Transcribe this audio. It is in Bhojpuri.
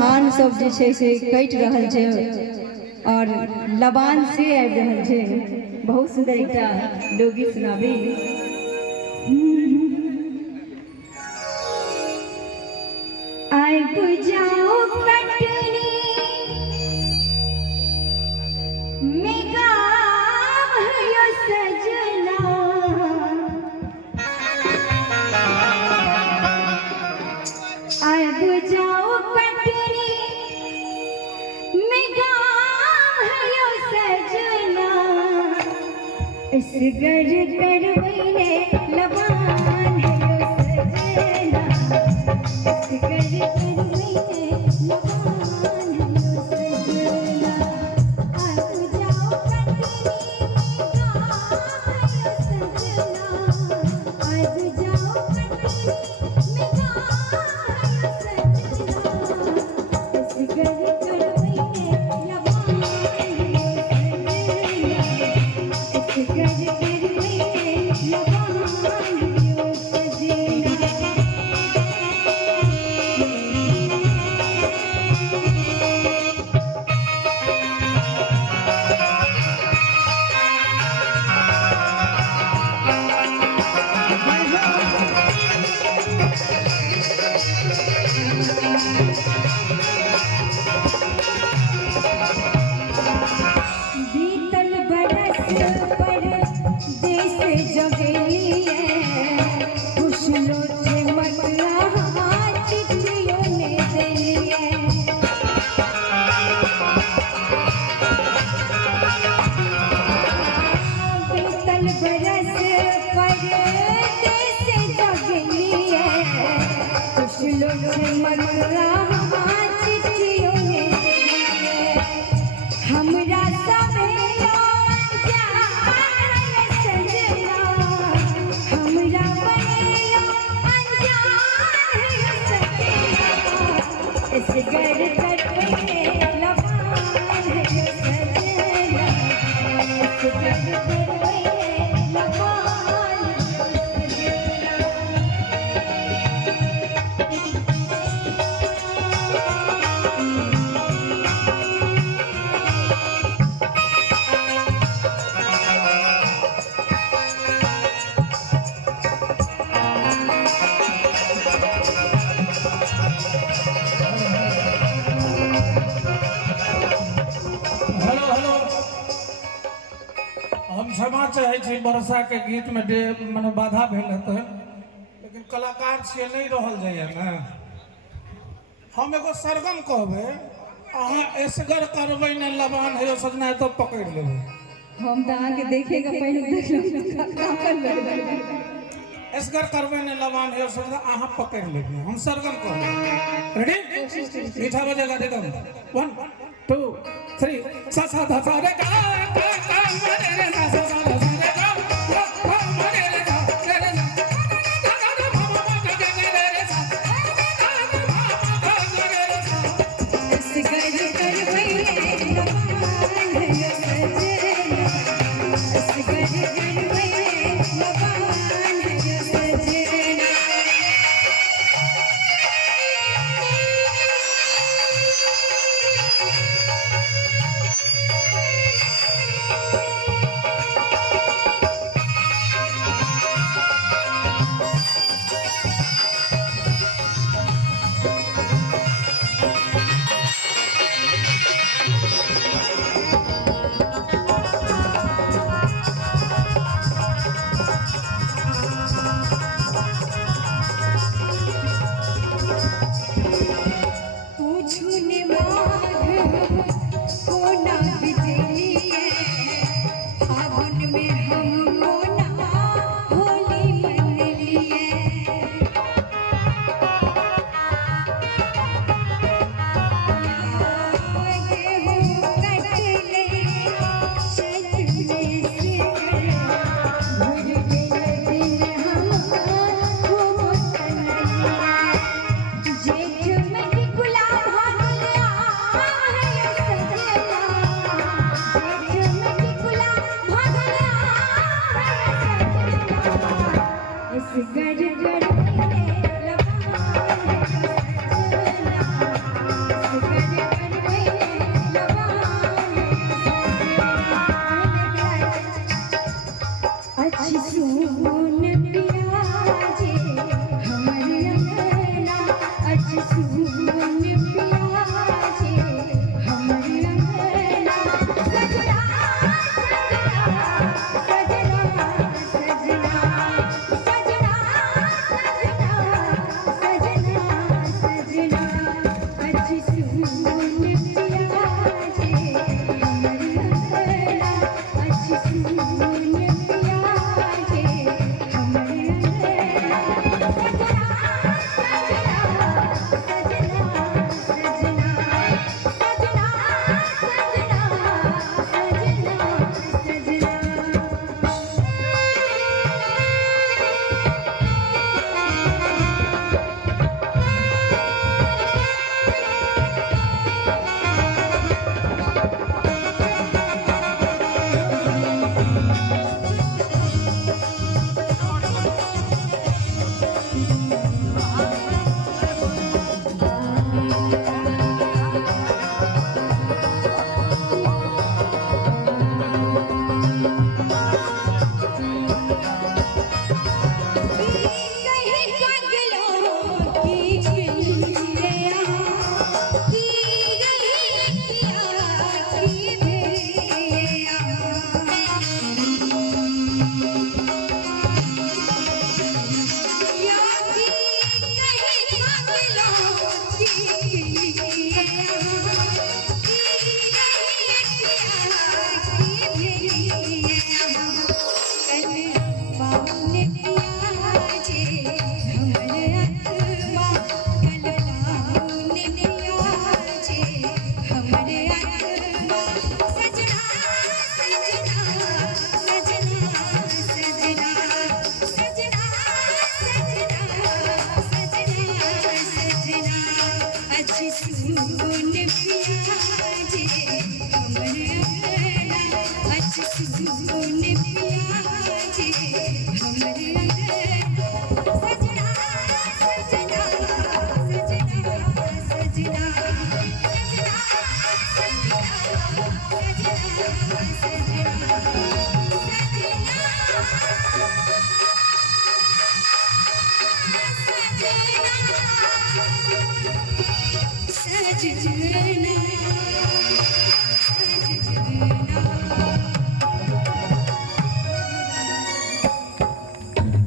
धान सब जे छै से कटि रहल छै और लबान से आबि रहल छै। बहुत सुंदर एकटा लोकगीत सुनाबी। आबि जाओ कटनी में गाम है सजना, आबि जाओ कटनी में गाम है सजना, इसगर करवैले लबान है सजना, इसगर करवैले लबान है सजना। आबि जाओ कटनी में गाम है सजना, आबि जाओ कटनी में गाम है सजना, इसगर करवैले लबान है सजना, इसगर करवैले लबान है सजना। बीतल बरस पर देश जगलिए, खुशलो चमक रहा चिट्ठियों ने दिलिए। बीतल बरस पर देश जगलिए, खुशलो चमक रहा चिट्ठियों ने दिलिए। हमरा सवेलो अनजान है सजना, हमरा बनेलो अनजान है सजना, इसगर करवैले लबान है सजना, इसगर करवैले लबान है सजना। हेलो हेलो, हम क्षमा चाहे छी वर्षा के गीत में मने बाधा भेल हेतै, लेकिन कलाकार छियै नहीं रहल जाइए ने। हम एगो सरगम कहबै, अहाँ एसगर करबै ने लबान है सजना तो पकड़ लेबै। हम तो आके देखेगा पहले देखलो एसगर करबै ने लबान है सजना अहाँ पकड़ लेबै। हम सरगम कहबै, रेडी? मीठा बजेगा रिदम। 1 2 3 सा सा धा सा रे गा मा रे रे सा सा धा सा रे गा मा रे रे सा रे रे सा गा गा गा मा मा गा गा रे रे सा गा गा मा मा गा रे रे सा। इसगर करवैले लबान है सजना, इसगर करवैले लबान है सजना। आज जीना